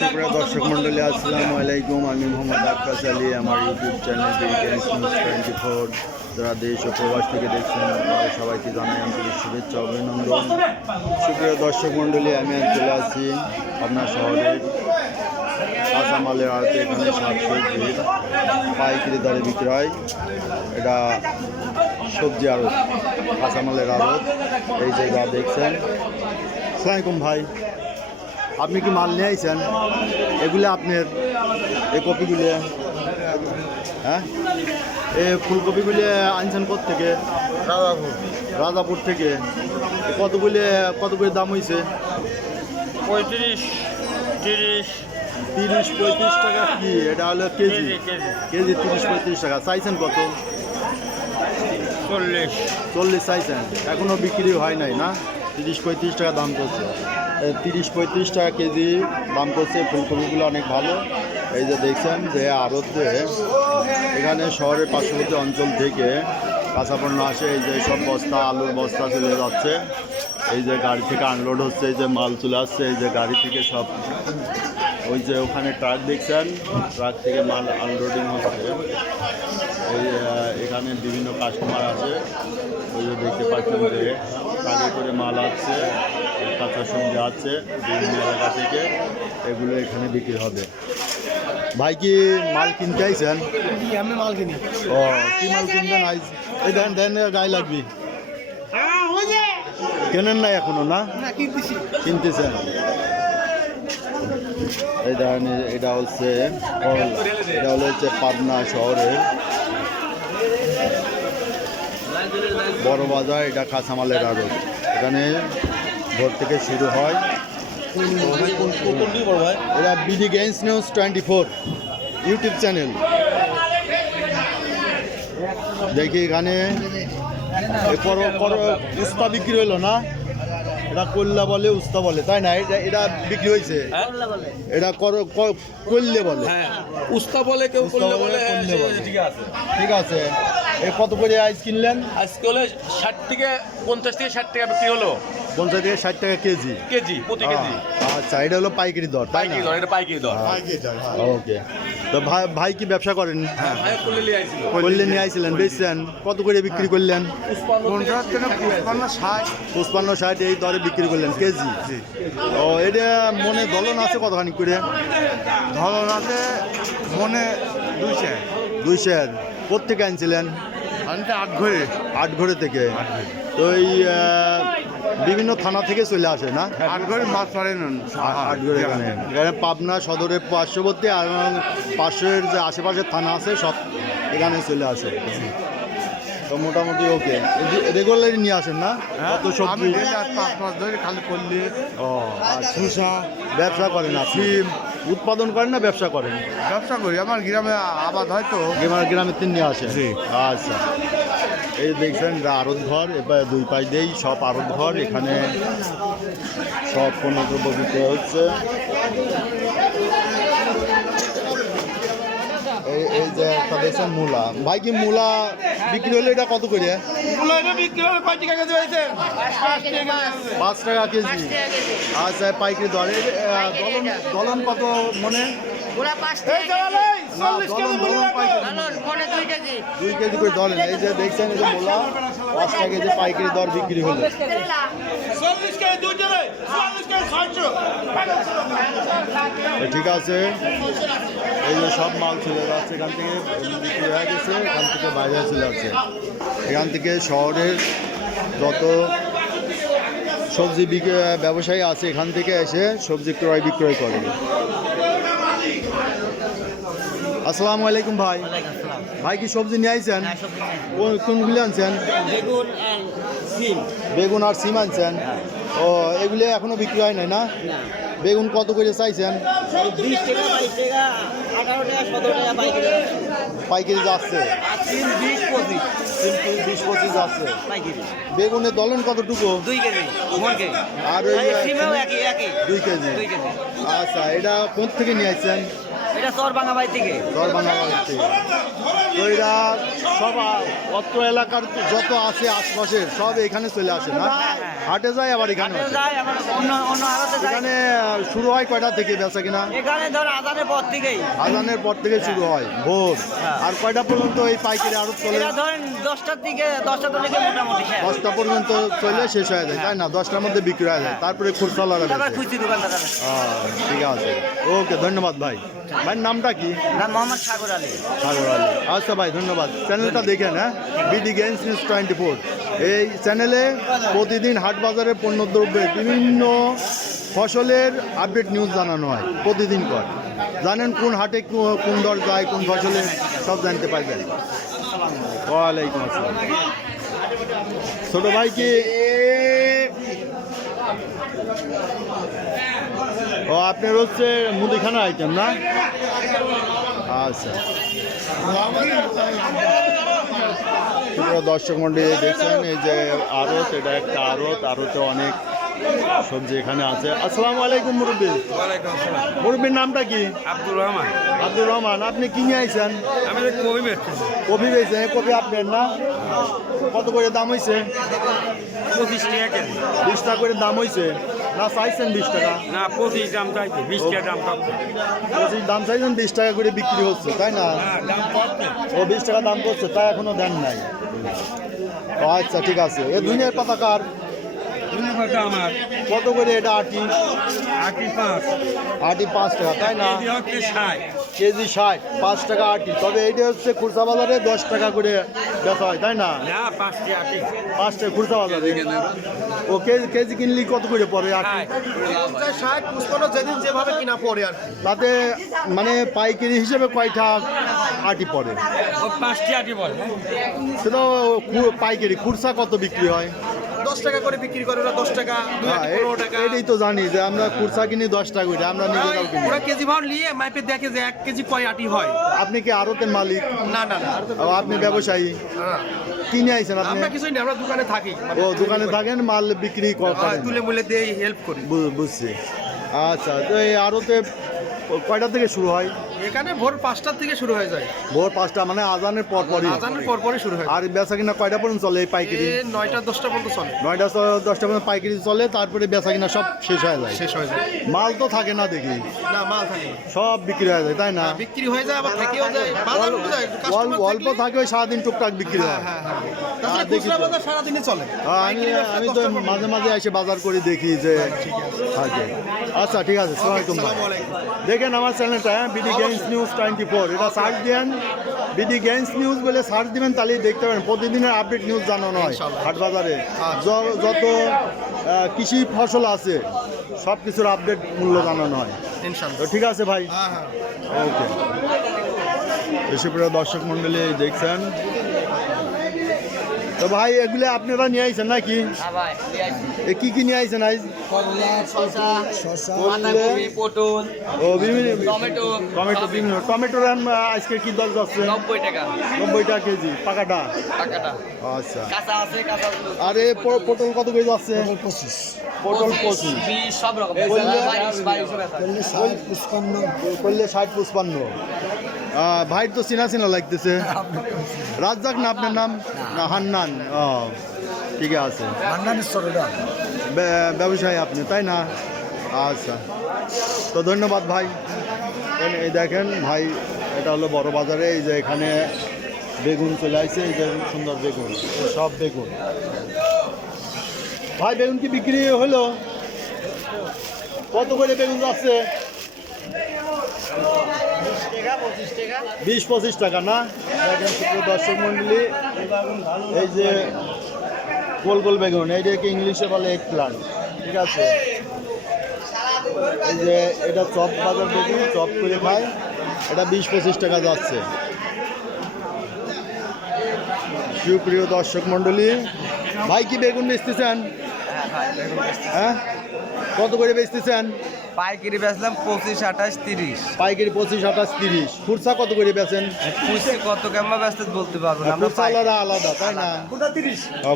সুপ্রিয় দর্শক মন্ডলী, আসসালামু আলাইকুম। আমি মোহাম্মদ আক্কাস আলী। আমার ইউটিউব চ্যানেল বিজ্ঞান নিউজ 24 যারা দেশ ও প্রবাস থেকে দেখছেন তাদের সবাইকে জানাই আন্তরিক শুভেচ্ছা অভিনন্দন। সুপ্রিয় দর্শক মন্ডলী, আমি চলে আসছি আপনার শহরের কাঁচামালের আড়তে। এখানে শাকসবজি পাইকারি দরে বিক্রি হয়। এটা সবজি আড়ত, কাঁচামালের আড়ত। এই জায়গা দেখছেন। আসসালামু আলাইকুম ভাই, আপনি কি মাল নিয়ে আইছেন? এগুলো আপনার এই কপিগুলো, হ্যাঁ, এই ফুলকপিগুলো আনছেন থেকে? রাজাপুর থেকে। কতগুলি দাম হয়েছে? 35, 30, 30-35 টাকা। কি এটা হলো কেজি? কেজি 30-35 টাকা। চাইছেন কত? 40 চাইছেন। এখনো বিক্রি হয় নাই না? 30-35 টাকা দাম করছে। 30-35 টাকা কেজি দাম করছে। ফুলকপিগুলো অনেক ভালো। এই যে দেখছেন যে আড়তে এখানে শহরের পার্শ্ববর্তী অঞ্চল থেকে কাঁচা পণ্য আসে। এই যে সব বস্তা, আলুর বস্তা চলে যাচ্ছে। এই যে গাড়ি থেকে আনলোড হচ্ছে, এই যে মাল চলে আসছে। এই যে গাড়ি থেকে সব, ওই যে ওখানে ট্রাক দেখছেন, ট্রাক থেকে মাল আনলোডিং হচ্ছে। এই এখানে বিভিন্ন কাস্টমার আছে। ওই যে দেখতে পাচ্ছেন যে ট্রাকে করে মাল আসছে, কাঁচা সবজি আছে বিভিন্ন এলাকা থেকে। এগুলো এখানে বিক্রি হবে। ভাই কি মাল কিনতে আইছেন? আমি মাল কিনি। ও, কি মাল কিনবেন? আইস এই দেন গায়ে লাগবি। কেনেন নাই এখনো না? কিনতেছেন। এই দেখেন, এটা হচ্ছে পাবনা শহরের বড় বাজার। এটা কাঁচামালের আড়ত। এখানে ভোর থেকে শুরু হয়। এটা বিজ্ঞান নিউজ 24 ইউটিউব চ্যানেল। দেখি এখানে উস্তা বিক্রি হইলো না? এটা কল্লা বলে, উস্তা বলে, তাই না? এটা বিক্রি হয়েছে। এটা কল্লে বলে, উস্তা বলে, কেউ করলে বলে। ঠিক আছে। এই কত করে আইস কিনলেন? আজকে হলে 60 থেকে 50 থেকে 60 টাকা বিক্রি হলো। 50 থেকে 60 টাকা কেজি। প্রতি কেজি। আচ্ছা, এটা হলো পাইকারি দর, তাই না? এটা পাইকারি দর। ওকে। তো ভাই কি ব্যবসা করেন? হ্যাঁ, করলে নিয়ে আইছিলেন, বেচছেন কত করে বিক্রি করলেন? 55-60 এই দরে বিক্রি করলেন কেজি। ও, এটা মনে দলন আছে কতখানি করে? ধরন আছে মনে 200। কোথেকে আনছিলেন? আটঘরে থেকে। তো এই বিভিন্ন থানা থেকে চলে আসে না? আটঘরে মাছ ধরে আটঘরে এখানে পাবনা সদরের পার্শ্ববর্তী আর পার্শ্বের যে আশেপাশের থানা আছে সব এখানে চলে আসে। তো মোটামুটি ওকে। রেগুলারই নিয়ে আসেন না? কত সবজি? 5 মাস ধরে খালি করলে। ও, আচ্ছা। ব্যবসা করেন আপনি? উৎপাদন করেন না ব্যবসা করেন? ব্যবসা করি, আমার গ্রামে আবাদ হয় তো। গ্রামের তিন নিয়ে আসেন। আচ্ছা। এই দেখছেন আড়ত ঘর, এবার দুই পাশ দিয়েই সব আড়ত ঘর। এখানে সব পণ্যদ্রব্য বিক্রি হচ্ছে। এই যে একটা দেখছেন মূলা। ভাই কি মূলা বিক্রি হলে এটা কত করে? 5 টাকা কেজি। আচ্ছা, পাইকারি দর। দলন কত মনে? 2 কেজি করে দলেন। এই যে দেখছেন, এই যে মূলা 5 টাকা কেজি পাইকারি দর বিক্রি হলো। ঠিক আছে। এই যে সব মাল চলে যাচ্ছে এখান থেকে, বিক্রি হয়ে গেছে। এখান থেকে বাইরে চলে যাচ্ছে। এখান থেকে শহরের যত সবজি ব্যবসায়ী আছে এখান থেকে এসে সবজি ক্রয় বিক্রয় করে। আসসালামু আলাইকুম ভাই। ভাই কি সবজি নিয়ে আইছেন? কোনগুলি আনছেন? বেগুন আর সিম আনছেন। ও, এগুলি এখনো বিক্রি হয় নাই না? বেগুন কত করে চাইছেন? 20 টাকা, 22 টাকা, 18 টাকা, 17 টাকা পাইকারি যাচ্ছে। 20-25 যাচ্ছে। বেগুনের দলন কতটুকু? 2 কেজি। আর ওই 2 কেজি। আচ্ছা, এটা কোথা থেকে নিয়ে আসছেন? এটা চরভাঙা বাড়ি থেকে। দরবাংলা বাড়িতে। তো এরা সব অত্র এলাকার যত আছে আশপাশের সব এখানে চলে আসে না, হাটে যায় আবার এখানে হাটে আসে। যায়, আবার অন্য অন্য হাটে যায়। এখানে শুরু হয় কয়টা থেকে বেচা কিনা? এখানে ধর আজানের পর থেকেই। আজানের পর থেকে শুরু হয় ভোর। আর কয়টা পর্যন্ত এই পাইকারি আড়ত চলে? এটা ধরেন 10টার থেকে মোটামুটি শেষ। 10টা পর্যন্ত চলে শেষ হয়ে যায়, তাই না? 10টার মধ্যে বিক্রি হয়ে যায়, তারপরে খুচরা তারপর খুঁজছি দোকানদার। ঠিক আছে, ওকে, ধন্যবাদ ভাই। ভাইয়ের নামটা কি? নাম মোহাম্মদ সাগর আলী। সাগর আলী। আচ্ছা ভাই, ধন্যবাদ। চ্যানেলটা দেখেন, হ্যাঁ, বিডি গেমস নিউজ 24। এই চ্যানেলে প্রতিদিন হাট বাজারের পণ্যদ্রব্যের বিভিন্ন ফসলের আপডেট নিউজ জানানো হয়, প্রতিদিন করে। জানেন কোন হাটে কোন দর যায়, কোন ফসলে, সব জানতে পারবেন। ওয়ালাইকুম আসসালাম। ছোট ভাই কি? ও, আপনার হচ্ছে মুদিখানা আইটেম না? আচ্ছা, প্রিয় দর্শক মন্ডলী দেখছেন এই যে আড়ত, এটা একটা আড়ত। আড়তে অনেক সবজি এখানে আছে। আসসালামু আলাইকুম মুরব্বী। মুরব্বীর নামটা কি? আব্দুর রহমান। আব্দুর রহমান। আপনি কি নিয়ে আইছেন? আমি কবি বেচছি। কপি পেয়েছেন? কপি আপনার না? কত করে দাম হয়েছে? 25 টাকা কেজি। 20 টাকা করে দাম হয়েছে না? চাইছেন 20 টাকা? না, 25 দাম চাইছে, 20 টাকা দাম কম। 25 দাম চাইছেন, 20 টাকা করে বিক্রি হচ্ছে, তাই না? দাম কম। ও 20 টাকা দাম করছে, তাই এখনো দেন নাই। ও আচ্ছা, ঠিক আছে। এ দুনিয়ার পাতাকার আমার কত করে এটা? আটি? 85 আটি 5 টাকা, তাই না? হচ্ছে 60। কেজি 60, 5 টাকা আটি। তবে এইটা হচ্ছে খুচরা বাজারে 10 টাকা করে বেচা হয়, তাই না? না, 5 টাকা। 5 টাকা খুচরা বাজারে। ও কেজি কিনলি কত করে পড়ে আটি? 60 55 যেদিন যেভাবে কিনা পড়ে আর তাতে মানে পাইকারি হিসেবে কয়টা আটি পড়ে? ও 5 টাকা বলে। সেটা পাইকারি। খুচরা কত বিক্রি হয়? 10 টাকা করে বিক্রি করে ওরা, 10 টাকা, 15 টাকা। এটাই তো জানি যে আমরা খুচরা কিনি 10 টাকা করে, আমরা নিজেরাও কিনি। ওরা কেজি ভার নিয়ে মাইপে দেখে যে 1 কেজি কয় আটি হয়। আপনি কি আড়তের মালিক? না না না, ও, আপনি ব্যবসায়ী? কিনে আইছেন আপনি? আমরা কিছুই না, আমরা দোকানে থাকি, ও, দোকানে থাকেন, মাল বিক্রি করেন। তুলে মুলে দেই, হেল্প করি। বুঝছি। আচ্ছা, তো এই আড়তে কয়টা থেকে শুরু হয়? এখানে ভোর 5টার থেকে শুরু হয়ে যায়। ভোর 5টা, মানে আজানের পরপরই? আজানের পরপরই শুরু হয়। আর বেচা কিনা কয়টা পর্যন্ত চলে এই পাইকারি? 9টা 10টা পর্যন্ত চলে। 9টা 10টা পর্যন্ত পাইকারি চলে, তারপরে বেচা কিনা সব শেষ হয়ে যায়। শেষ হয়ে যায়। মাল তো থাকে না দেখি, না, মাল থাকে না। সব বিক্রি হয়ে যায়, তাই না? বিক্রি হয়ে যায়, আবার থেকেও যায়, বাজার যায়, কাস্টমার অল্প থাকে, ওই সারাদিন টুকটাক বিক্রি হয়। হ্যাঁ হ্যাঁ। তাছাড়া দেখি খুচরা তো। বাজার সারাদিনই চলে। আমি তো মাঝে মাঝে এসে বাজার করে দেখি যে থাকে। আচ্ছা, ঠিক আছে। আসসালামু আলাইকুম ভাই। আসসালামু আলাইকুম। দেখেন আমার চ্যানেলটা, বিডি গেমস নিউজ 24, এটা সার্চ দেন, বিডি গেমস নিউজ বলে সার্চ দিবেন, তাহলেই দেখতে পাবেন প্রতিদিনের আপডেট নিউজ জানানো হয়। হাট বাজারে যত কৃষি ফসল আছে সব কিছুর আপডেট মূল্য জানানো হয়। ইনশাআল্লাহ। তো ঠিক আছে ভাই, হ্যাঁ হ্যাঁ। ওকে। বেশি প্রিয় দর্শক মন্ডলী দেখছেন তো ভাই, এগুলো আপনারা নিয়ে আইছেন নাকি? হ্যাঁ ভাই, এ কি নিয়ে আইছেন আজ? শসা, বাঁধাকপি, পটল, ও বিভিন্ন টমেটো। বিভিন্ন টমেটোর আজকে কি দর যাচ্ছে? 90 টাকা 90 টাকা কেজি পাকাটা? টাকাটা। আচ্ছা। কাঁচা আছে, কাঁচা। আর এ পটল কত করে যাচ্ছে? পটল 25, 20 সব রকম। বললে 22 করলে 60-55। ভাই তো চিনা লাগতেছে। রাজ্জাক না আপনার নাম? না, হান্নান। ও, ঠিক আছে। ব্যবসায়ী আপনি, তাই না? আচ্ছা, তো ধন্যবাদ ভাই। এই দেখেন ভাই, এটা হলো বড় বাজারে। এই যে এখানে বেগুন চলে আসছে, এই যে সুন্দর বেগুন, সব বেগুন। ভাই, বেগুন কি বিক্রি হলো? কত করে বেগুন যাচ্ছে? 20-25 টাকা না? দেখেন সুপ্রিয় দর্শক মন্ডলী, এই যে গোল গোল বেগুন, এইটাকে ইংলিশে বলে এগ প্লান্ট, ঠিক আছে? এই যে এটা চপ বাজার বেগুন, চপ করে খায়, এটা 20-25 টাকা যাচ্ছে। সুপ্রিয় দর্শক মন্ডলী, ভাই কি বেগুন বেচতেছেন? হ্যাঁ, কত করে বেচতেছেন? পাইকারি বেচলাম 25, 28, 30। পাইকারি 25, 28, 30। খুচরা কত করে বেচেন? খুচরা কত কেমন বেচতে বলতে পারবো না, আমরা খুচরা আলাদা আলাদা, তাই না?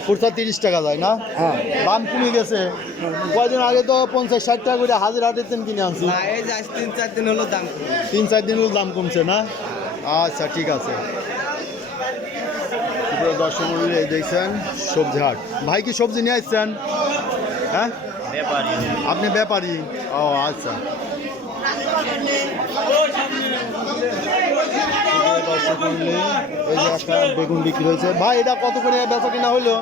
খুচরা 30 টাকা যায় না? হ্যাঁ, দাম কমে গেছে। কয়দিন আগে তো 50, 60 টাকা করে হাজির হাটের দিন কিনে আনছি। না, এই যে আজ 3-4 দিন হলো দাম কমে। 3-4 দিন হলো দাম কমছে না? আচ্ছা, ঠিক আছে। দর্শক মন্ডলী, এই দেখছেন সবজি হাট। ভাই কি সবজি নিয়ে আসছেন? হ্যাঁ, আপনি ব্যাপারী? ও আচ্ছা। দর্শক মন্ডলী, এই যে একটা বেগুন বিক্রি হয়েছে। ভাই এটা কত করে বেচা কিনা হইলো?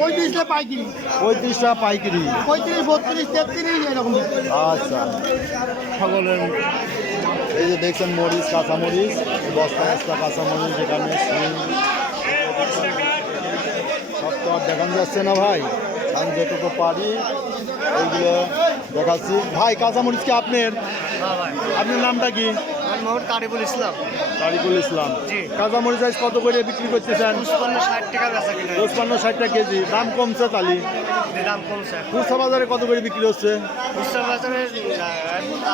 35 টাকা পাইকারি, 35 টাকা পাইকারি। 35, 32, 33 এরকম। আচ্ছা, সকলের এই যে দেখছেন মরিচ, কাঁচা মরিচ, বস্তা বস্তা কাঁচা মরিচ, এখানে শিম। সব তো আর দেখানো যাচ্ছে না ভাই, আমি যেটুকু পারি এইগুলো দেখাচ্ছি। ভাই কাঁচা মরিচ কি আপনার? আপনার নামটা কি? মোহাম্মদ তারিকুল ইসলাম। তারিকুল ইসলাম। কাঁচা মরিচ আজ কত করে বিক্রি করতেছেন? 55-60 টাকা বেচা কিনা। 55-60 টাকা কেজি। দাম কমছে তালি? দাম কমছে। খুচরা বাজারে কত করে বিক্রি হচ্ছে? খুচরা বাজারে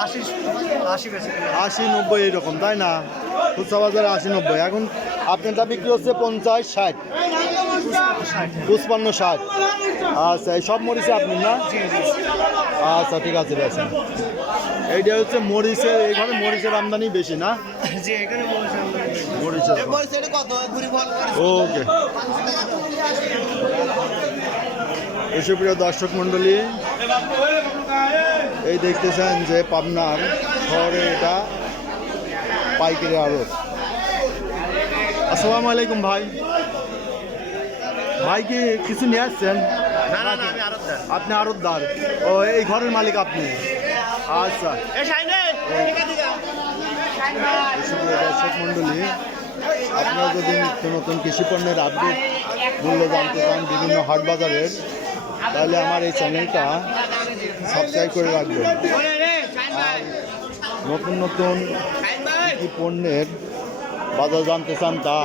80 বেচা কিনা। 80-90 এইরকম, তাই না? খুচরা বাজারে 80-90। এখন আপনারটা বিক্রি হচ্ছে 50-60, 55-60। আচ্ছা, এই সব মরিচে আপনি না? আচ্ছা, ঠিক আছে বেছেন। এইটা হচ্ছে মরিচের, এইখানে মরিচের আমদানি বেশি না? জি, এখানে মরিচের। ওকে। সুপ্রিয় দর্শক মণ্ডলী, এই দেখতেছেন যে পাবনার শহরে এটা পাইকারি আড়ত। আসসালামু আলাইকুম ভাই। ভাই কি কিছু নিয়ে আসছেন? আপনি আড়তদার? ও, এই ঘরের মালিক আপনি? আচ্ছা। সুপ্রিয় দর্শক মণ্ডলী, আপনারা যদি নিত্য নতুন কৃষি পণ্যের আপডেট মূল্য জানতে চান বিভিন্ন হাট বাজারের, তাহলে আমার এই চ্যানেলটা সাবস্ক্রাইব করে রাখবেন। আর নতুন নতুন কী পণ্যের বাজার জানতে চান তা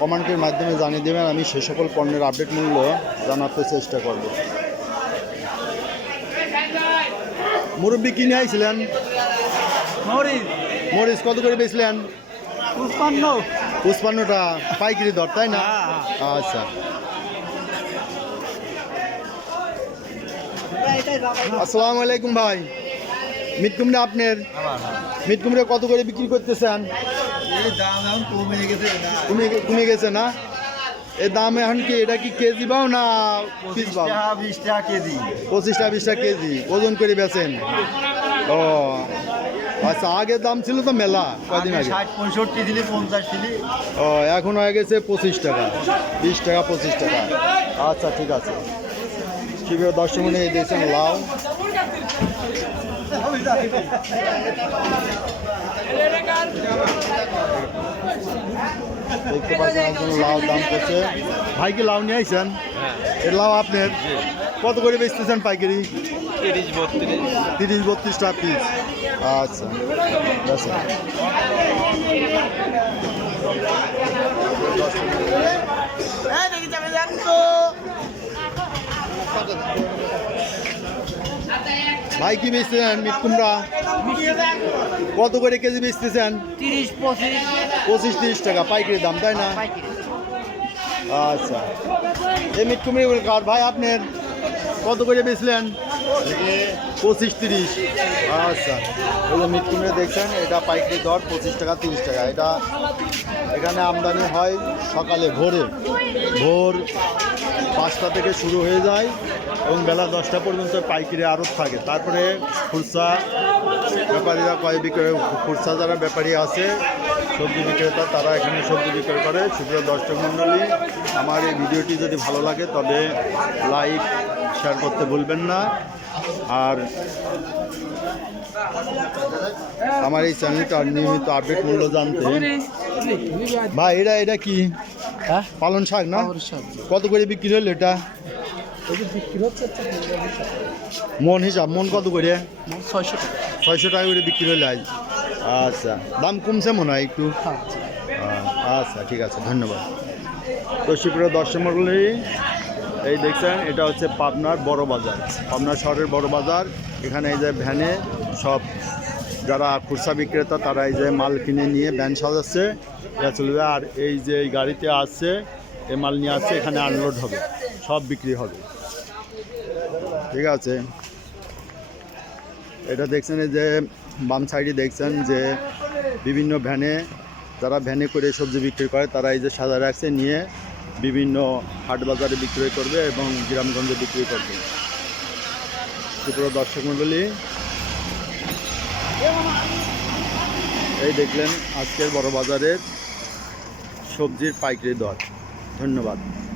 কমেন্টের মাধ্যমে জানিয়ে দেবেন, আমি সে সকল পণ্যের আপডেট মূল্য জানাতে চেষ্টা করব। মুরব্বি কিনে আইছিলেন? মরিচ কত করে বেচলেন? 55টা পাইকারি দর, তাই না? আচ্ছা। আসসালামু আলাইকুম ভাই। মিট কুমড়া আপনার? মিট কুমড়া কত করে বিক্রি করতেছেন? কমে গেছে না? এর দাম এখন কি, এটা কি কেজি পাও না পিস পাও? 20 টাকা কেজি। 25 টাকা 20 টাকা কেজি ওজন করে বেচেন? ও আচ্ছা, আগের দাম ছিল তো মেলা, কদিন আগে 60-65 দিলি, 50 দিলি। ও, এখন হয়ে গেছে 25 টাকা, 20 টাকা 25 টাকা। আচ্ছা, ঠিক আছে। শিবের দর্শক মনে এই দেখছেন লাউ। দেখতে পাচ্ছেন একজন লাউ দাম করছে। ভাই কি লাউ নিয়ে আইছেন? এর লাউ আপনার? কত করে বেচতেছেন পাইকারি? 30-32 টাকা পিস। আচ্ছা, আচ্ছা। ভাই কি বেচতেছেন মিট কুমড়া? কত করে কেজি বেচতেছেন? 25-30 টাকা পাইকারি দাম, তাই না? আচ্ছা, এই মিট কুমড়ি কার ভাই আপনার? কত করে বেচলেন? 25-30। আচ্ছা, এই যে মিট কুমড়ি দেখছেন, এটা পাইকারি দর 25 টাকা 30 টাকা। এটা এখানে আমদানি হয় সকালে ভোর 5টা থেকে শুরু হয়ে যায় এবং বেলা 10টা পর্যন্ত পাইকারি আড়ত থাকে। তারপরে খুচরা ব্যাপারীরা খুচরা যারা ব্যাপারী আছে, সবজি বিক্রেতা, তারা এখানে সবজি বিক্রয় করে। সুপ্রিয় দর্শক মণ্ডলী, আমার এই ভিডিওটি যদি ভালো লাগে তবে লাইক শেয়ার করতে ভুলবেন না। আর আমার এই চ্যানেলটার নিয়মিত আপডেট মূল্য জানতে ভাই, এটা কি পালন শাক না? কত করে বিক্রি হলো এটা? মন হিসাব, মন কত করে? 600 টাকা করে বিক্রি হলে আজ। আচ্ছা, দাম কমছে মনে হয় একটু? আচ্ছা, ঠিক আছে, ধন্যবাদ। তো সুপ্রিয় দর্শক মণ্ডলী, এই দেখছেন এটা হচ্ছে পাবনার বড় বাজার, পাবনা শহরের বড় বাজার। এখানে এই যে ভ্যানে সব যারা খুচরা বিক্রেতা তারা এই যে মাল কিনে নিয়ে ভ্যান সাজাচ্ছে, এটা চলবে। আর এই যে এই গাড়িতে আসছে এই মাল নিয়ে আসছে, এখানে আনলোড হবে, সব বিক্রি হবে। ঠিক আছে, এটা দেখছেন এই যে বাম সাইডে দেখছেন যে বিভিন্ন ভ্যানে যারা ভ্যানে করে সবজি বিক্রি করে তারা এই যে সাজা রাখছে, নিয়ে বিভিন্ন হাট বাজারে বিক্রয় করবে এবং গ্রামগঞ্জে বিক্রি করবে। সুপ্রিয় দর্শক মণ্ডলী, এই দেখলেন আজকের বড় বাজারের সবজির পাইকারি দর। ধন্যবাদ।